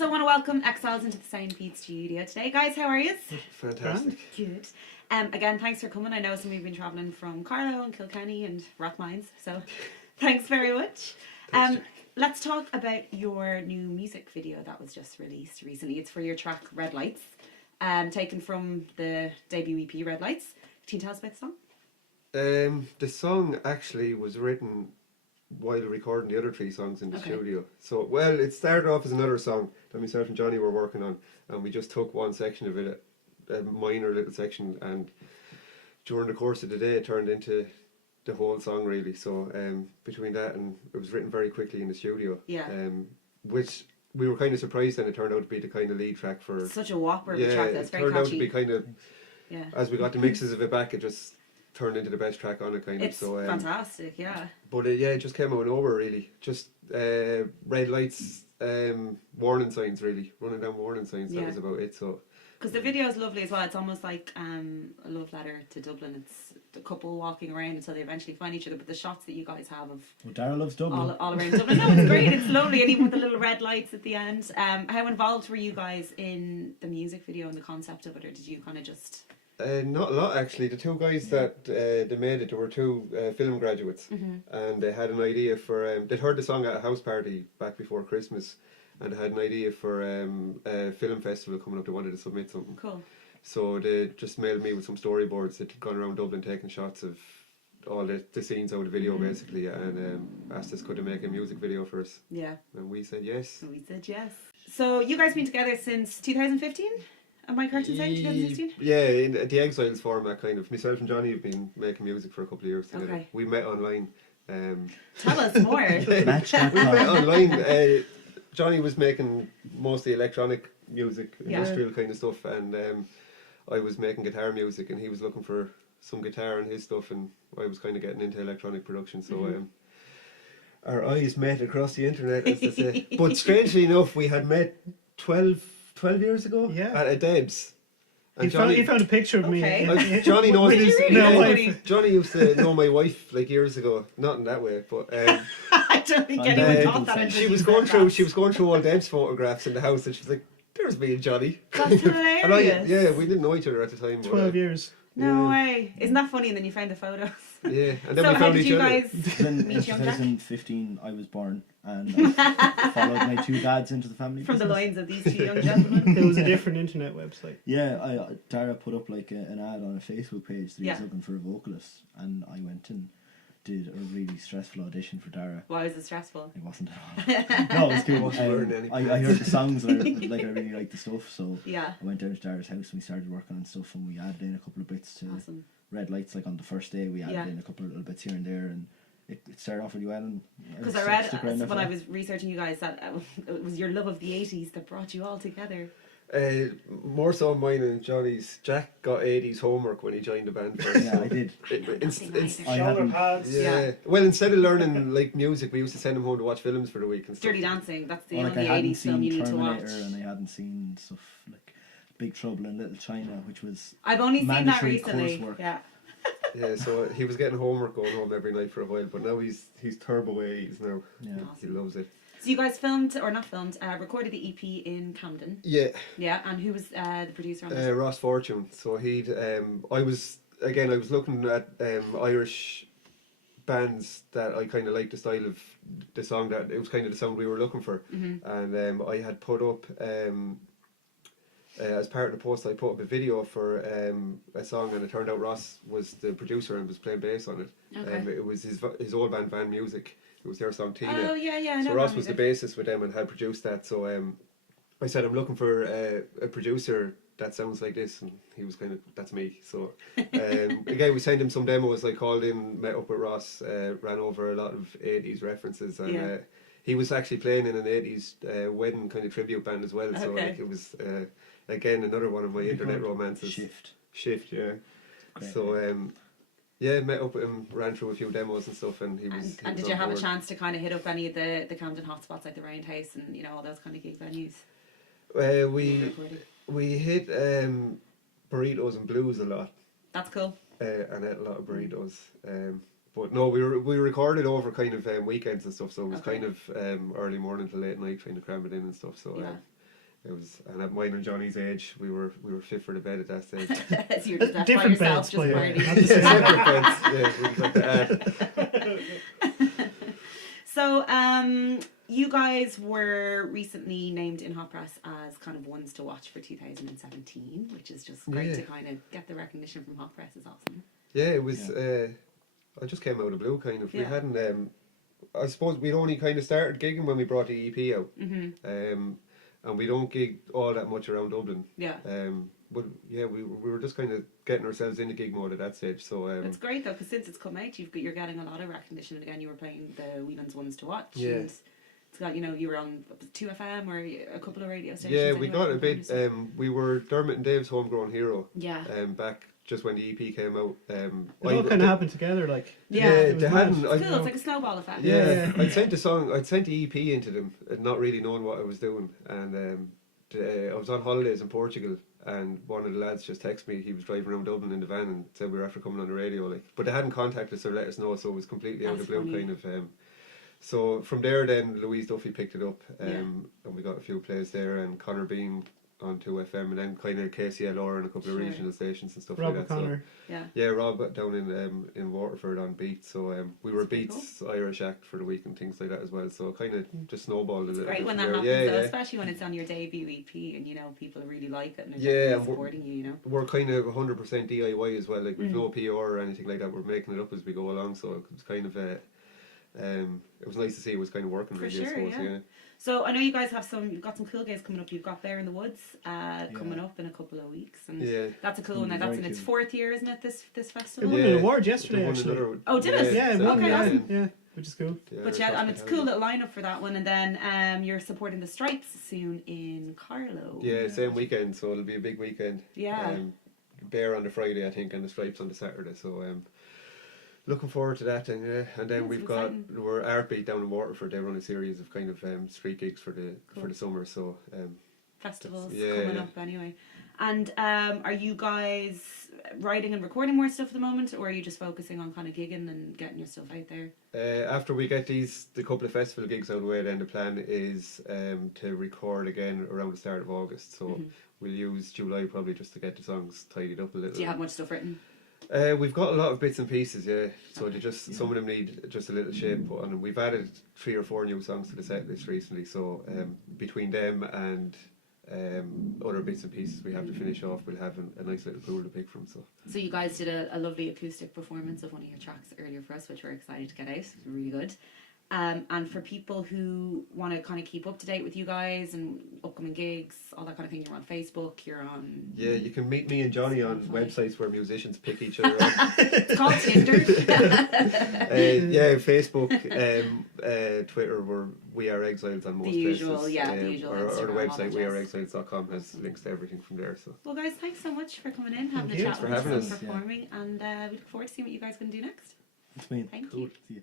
So I want to welcome Exiles into the Soundfeed studio today. Guys, how are you? Fantastic. Good. Again, thanks for coming. I know some of you have been travelling from Carlow and Kilkenny and Rathmines, so thanks very much. Let's talk about your new music video that was just released recently. It's for your track Red Lights, taken from the debut EP Red Lights. Can you tell us about the song? The song actually was written while recording the other three songs in the studio. So, well, it started off as another song that myself and Johnny were working on, and we just took one section of it, a minor little section, and during the course of the day it turned into the whole song really. So between that, and it was written very quickly in the studio, which we were kind of surprised, and it turned out to be the kind of lead track for such a whopper of a track. That's very catchy. It turned out to be kind of, as we got the mixes of it back, it just turned into the best track on it kind of. It's so fantastic, yeah. But it just came out of nowhere really. Just red lights, warning signs really, running down warning signs. That was about it. So because the video is lovely as well. It's almost like a love letter to Dublin. It's the couple walking around until they eventually find each other. But the shots that you guys have of Dara loves Dublin. All around Dublin. No, it's great. It's lovely. And even with the little red lights at the end. How involved were you guys in the music video and the concept of it, or did you kind of just? Not a lot actually. The two guys that they made it, there were two film graduates, and they had an idea for. They'd heard the song at a house party back before Christmas, and they had an idea for a film festival coming up. They wanted to submit something. Cool. So they just mailed me with some storyboards. They'd gone around Dublin taking shots of all the scenes out of the video basically, and asked us could they make a music video for us. Yeah. And we said yes. So you guys been together since 2015? Am I correct in saying 2016? Yeah, in the Exiles format kind of. Myself and Johnny have been making music for a couple of years together. Okay. We met online. Tell us more. We met online. Johnny was making mostly electronic music, industrial kind of stuff, and I was making guitar music, and he was looking for some guitar and his stuff, and I was kind of getting into electronic production, so our eyes met across the internet, as they say. But strangely enough, we had met 12 years ago at a Debs. And he found a picture of me. Johnny knows wife. Johnny used to know my wife like years ago, not in that way, but I don't think anyone thought that. She was going through all Deb's photographs in the house, and she was like, "There's me and Johnny." That's hilarious. And we didn't know each other at the time. 12 years. No way. Isn't that funny? And then you found the photos. Yeah, and then so we found each other. In 2015 I was born, and I followed my two dads into the family from business. the lines of these two young gentlemen. It was a different internet website. Yeah, Dara put up like an ad on a Facebook page that he was looking for a vocalist, and I went and did a really stressful audition for Dara. Why was it stressful? It wasn't at all. No, it was good. I heard the songs and I really liked the stuff, so I went down to Dara's house and we started working on stuff, and we added in a couple of bits to Red Lights. Like on the first day we added in a couple of little bits here and there, and it started off really well. Because I read when I was researching you guys that it was your love of the 80s that brought you all together. More so mine and Johnny's. Jack got 80s homework when he joined the band first. Yeah, I did. Shoulder pads. Yeah. Well, instead of learning like music, we used to send him home to watch films for the week and stuff. Dirty Dancing. That's the only only 80s film you need to watch. And I hadn't seen stuff like Big Trouble in Little China, which was I've only seen that recently. Coursework. Yeah, so he was getting homework going home every night for a while, but now he's turbo 80s now. Yeah, he loves it. So you guys recorded the EP in Camden. Yeah. Yeah, and who was the producer on this? Ross Fortune. So I was looking at Irish bands that I kind of liked the style of the song, that it was kind of the sound we were looking for. And I had put up, as part of the post, I put up a video for a song, and it turned out Ross was the producer and was playing bass on it. Okay. It was his old band Van Music. It was their song Tina. Oh yeah. So Ross was the bassist with them and had produced that. So I said, I'm looking for a producer that sounds like this, and he was kind of, that's me. So again, we sent him some demos. I called in, met up with Ross, ran over a lot of 80s references, and he was actually playing in an 80s wedding kind of tribute band as well. So like, it was again another one of my internet romances. Shift, yeah. Great. So met up with him, ran through a few demos and stuff, and he was. And did you have a chance to kind of hit up any of the Camden hotspots like the Roundhouse and all those kind of gig venues? We hit Burritos and Blues a lot. That's cool. And ate a lot of burritos. But no, we recorded over kind of weekends and stuff, so it was kind of early morning to late night trying to cram it in and stuff. So it was, and at mine and Johnny's age, we were fit for the bed at that stage. So you're just left by Different yourself, beds, just partying. Separate beds. Yeah, we got to add. So, you guys were recently named in Hot Press as kind of ones to watch for 2017, which is just great to kind of get the recognition from Hot Press. Is awesome. Yeah, it was. I just came out of the blue, kind of. We hadn't. I suppose we'd only kind of started gigging when we brought the EP out. And we don't gig all that much around Dublin. Yeah. But yeah, we were just kind of getting ourselves into gig mode at that stage. So it's great though, because since it's come out, you're getting a lot of recognition. And again, you were playing the Whelan's Ones to Watch. Yeah. And it's got, you know, you were on 2FM or a couple of radio stations. Yeah, we got a bit. We were Dermot and Dave's homegrown hero. Yeah. Back just when the EP came out. It all kind of happened together, like. Yeah, they hadn't. It's cool. It's like a snowball effect. Yeah, I'd sent the EP into them, not really knowing what I was doing, and I was on holidays in Portugal, and one of the lads just texted me. He was driving around Dublin in the van and said we were after coming on the radio, like, but they hadn't contacted us or let us know, so it was completely out of the blue, kind of. So from there, then Louise Duffy picked it up, and we got a few plays there, and Connor Bean on 2FM, and then kind of KCLR and a couple of regional stations and stuff Rob like that. O'Connor. So, yeah, Rob got down in Waterford on Beats, so we were Beats cool. Irish act for the week and things like that as well. So kind of just snowballed a little. It's great when that happens, though, especially when it's on your debut EP and you know people really like it and they're supporting you. You know, we're kind of 100% DIY as well. Like we've no PR or anything like that. We're making it up as we go along. So it was kind of it was nice to see it was kind of working. For really, sure, I suppose, yeah. So I know you guys you've got some cool gigs coming up. You've got Bear in the Woods coming up in a couple of weeks, and that's a cool one. Now that's in its 4th year, isn't it? This festival. It won an award yesterday, actually. Oh, did it? Yeah, it won. Awesome. Yeah, which is cool. Yeah, but and it's a cool little lineup for that one. And then you're supporting the Stripes soon in Carlow. Yeah, same weekend, so it'll be a big weekend. Yeah. Bear on the Friday, I think, and the Stripes on the Saturday. So looking forward to that, and then we're Artbeat down in Waterford. They run a series of kind of street gigs for the summer. So festivals coming up anyway. And are you guys writing and recording more stuff at the moment, or are you just focusing on kind of gigging and getting your stuff out there? After we get the couple of festival gigs out of the way, then the plan is to record again around the start of August. So we'll use July probably just to get the songs tidied up a little. Do you have much stuff written? We've got a lot of bits and pieces, so they just some of them need just a little shape put on them. We've added 3 or 4 new songs to the set list recently, so between them and other bits and pieces we have to finish off, we'll have a nice little pool to pick from. So you guys did a lovely acoustic performance of one of your tracks earlier for us, which we're excited to get out. It's really good. And for people who want to kind of keep up to date with you guys and upcoming gigs, all that kind of thing, you're on Facebook, you're on... Yeah, you can meet me and Johnny on websites where musicians pick each other up. It's called Tinder. Yeah, Facebook, Twitter, we are Exiles on most places. The usual. Or the website, weareexiles.com has links to everything from there. So. Well, guys, thanks so much for coming in, having a chat with us and performing, and we look forward to seeing what you guys are going to do next. Thanks, man. Thank you. See you.